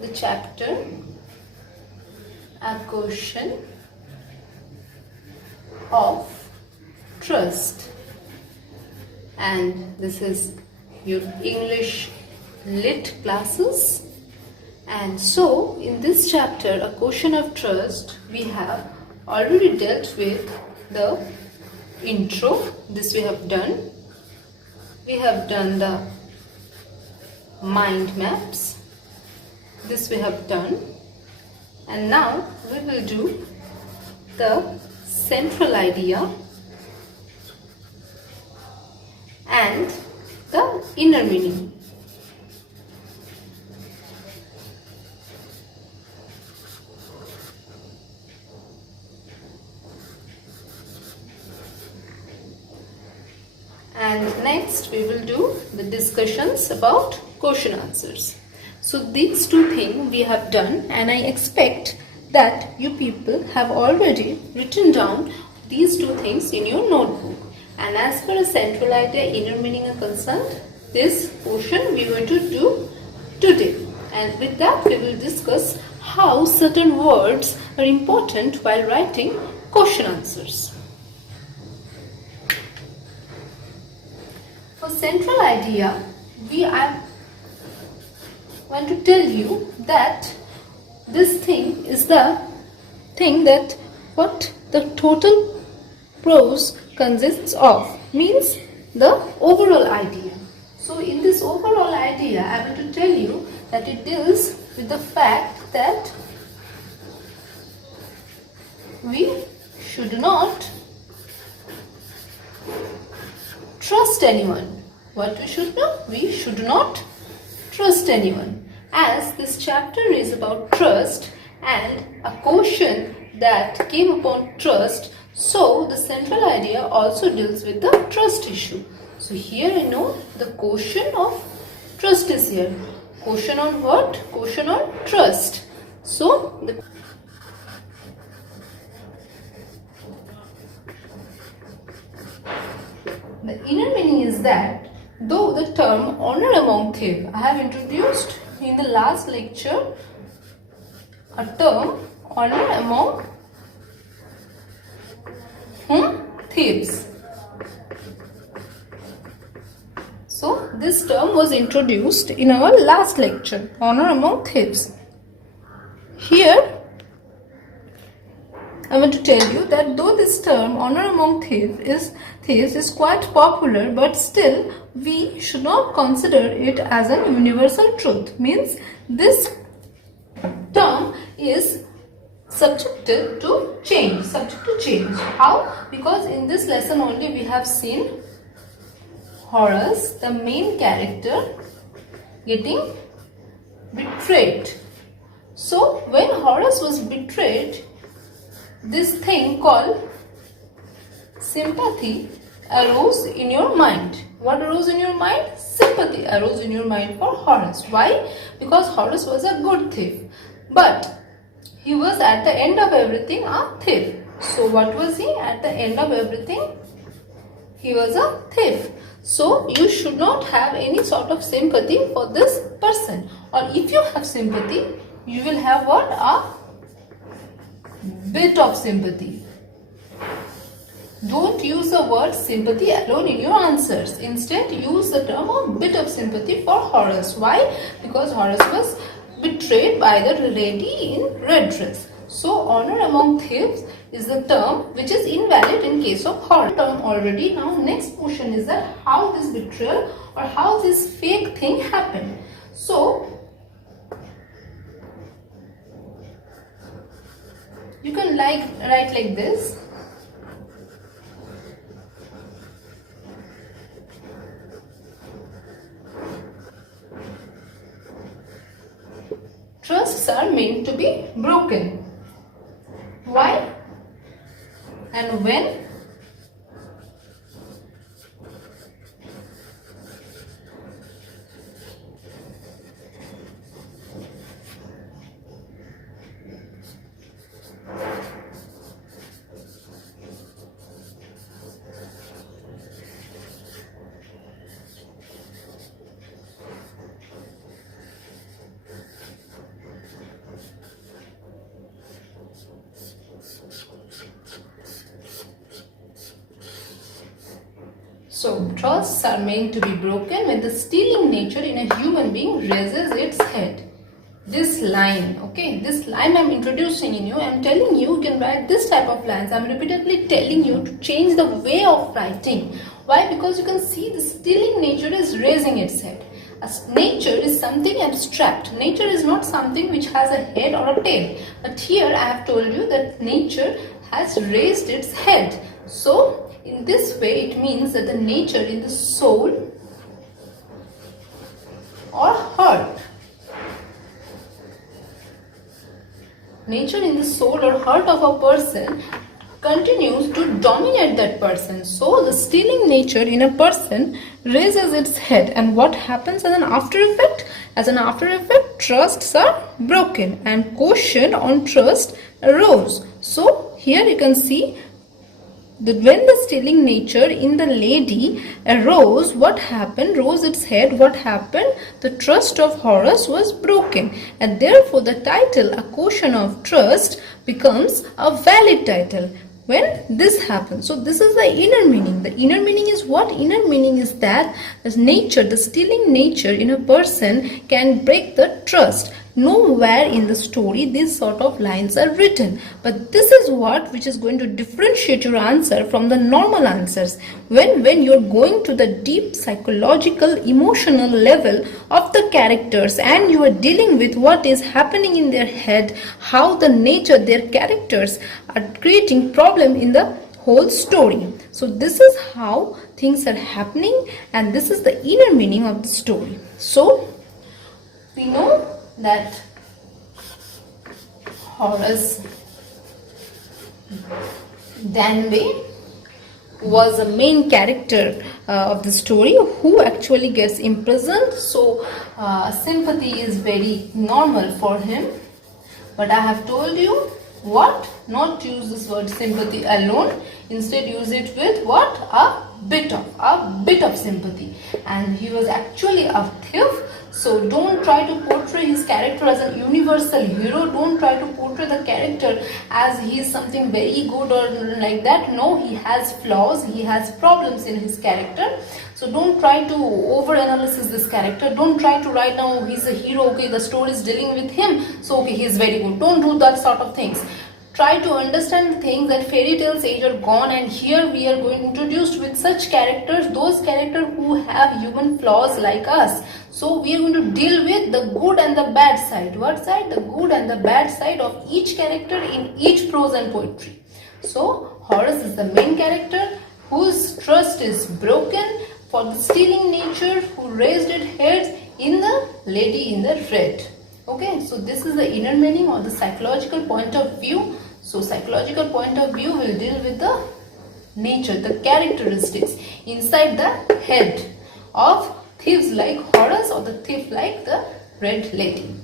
the chapter A Question of Trust, and this is your English Lit classes. And so in this chapter, A Question of Trust, we have already dealt with the intro. This we have done. We have done the mind maps. This we have done. And now we will do the central idea and the inner meaning. And next we will do the discussions about question answers. So these two things we have done, and I expect that you people have already written down these two things in your notebook. And as per a central idea, inner meaning are concerned, this portion we are going to do today. And with that we will discuss how certain words are important while writing question answers. For central idea, I want to tell you that this thing is the thing that what the total prose consists of, means the overall idea. So in this overall idea, I want to tell you that it deals with the fact that we should not trust anyone. What we should know? We should not trust anyone. As this chapter is about trust and a question that came upon trust, so the central idea also deals with the trust issue. So here I know the question of trust is here. Question on what? Question on trust. So the inner meaning is that though the term honor among thieves, I have introduced in the last lecture a term honor among thieves. So this term was introduced in our last lecture, honor among thieves. Here I want to tell you that though this term honor among thieves is quite popular, but still we should not consider it as an universal truth. Means this term is subjected to change. How? Because in this lesson only we have seen Horace, the main character, getting betrayed. So when Horace was betrayed, this thing called sympathy arose in your mind. What arose in your mind? Sympathy arose in your mind for Horace. Why? Because Horace was a good thief, but he was at the end of everything a thief. So what was he at the end of everything? He was a thief. So you should not have any sort of sympathy for this person, or if you have sympathy, you will have what? A bit of sympathy. Don't use the word sympathy alone in your answers. Instead, use the term of bit of sympathy for Horace. Why? Because Horace was betrayed by the lady in red dress. So, honor among thieves is the term which is invalid in case of Horace. Term already. Now, next question is that how this betrayal or how this fake thing happened. So, you can write like this. Trusts are meant to be broken. Why and when? So, trusts are meant to be broken when the stealing nature in a human being raises its head. This line, okay, this line I'm introducing in you, I'm telling you, you can write this type of lines. I'm repeatedly telling you to change the way of writing. Why? Because you can see the stealing nature is raising its head. As nature is something abstract. Nature is not something which has a head or a tail. But here I have told you that nature has raised its head. So, in this way, it means that the nature in the soul or heart, nature in the soul or heart of a person continues to dominate that person. So, the stealing nature in a person raises its head. And what happens as an after effect? As an after effect, trusts are broken and quotient on trust arose. So, here you can see that when the stealing nature in the lady arose, what happened? Rose its head, what happened? The trust of Horace was broken, and therefore the title, A Quotient of Trust, becomes a valid title when this happens. So this is the inner meaning. The inner meaning is what? Inner meaning is that the nature, the stealing nature in a person can break the trust. Nowhere in the story these sort of lines are written, but this is what which is going to differentiate your answer from the normal answers. When you're going to the deep psychological emotional level of the characters and you are dealing with what is happening in their head, how the nature, their characters are creating problem in the whole story. So this is how things are happening, and this is the inner meaning of the story. So we know that Horace Danby was a main character of the story who actually gets imprisoned. So sympathy is very normal for him. But I have told you what? Not use this word sympathy alone. Instead use it with what? A bit of sympathy. And he was actually a thief. So don't try to portray his character as a universal hero. Don't try to portray the character as he is something very good or like that. No, he has flaws. He has problems in his character. So don't try to over-analysis this character. Don't try to write down he's a hero. Okay, the story is dealing with him. So okay, he is very good. Don't do that sort of things. Try to understand the things that fairy tales age are gone, and here we are going introduced with such characters, those characters who have human flaws like us. So we are going to deal with the good and the bad side. What side? The good and the bad side of each character in each prose and poetry. So Horace is the main character whose trust is broken for the stealing nature who raised its heads in the lady in the red. Okay, so this is the inner meaning or the psychological point of view. So psychological point of view will deal with the nature, the characteristics inside the head of thieves like Horace or the thief like the red lady.